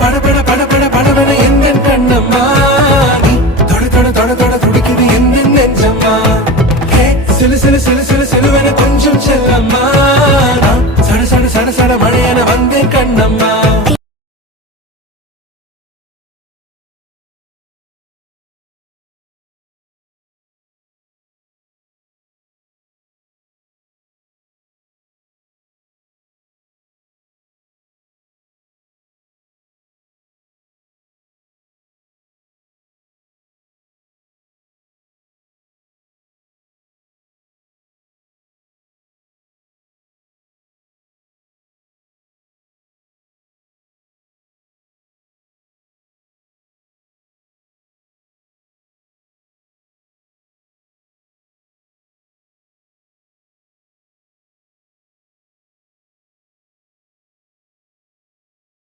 படபட படபட படபட எந்த கண்ணம்மா நீ தொட தொட தொட தொட துடிக்குது எந்த நெஞ்சம்மா சிலு சிலு சிலு சிலு சிலுவென கொஞ்சம் செல்லம்மா சட சட சட சட மழையென வந்தேன் கண்ணம்மா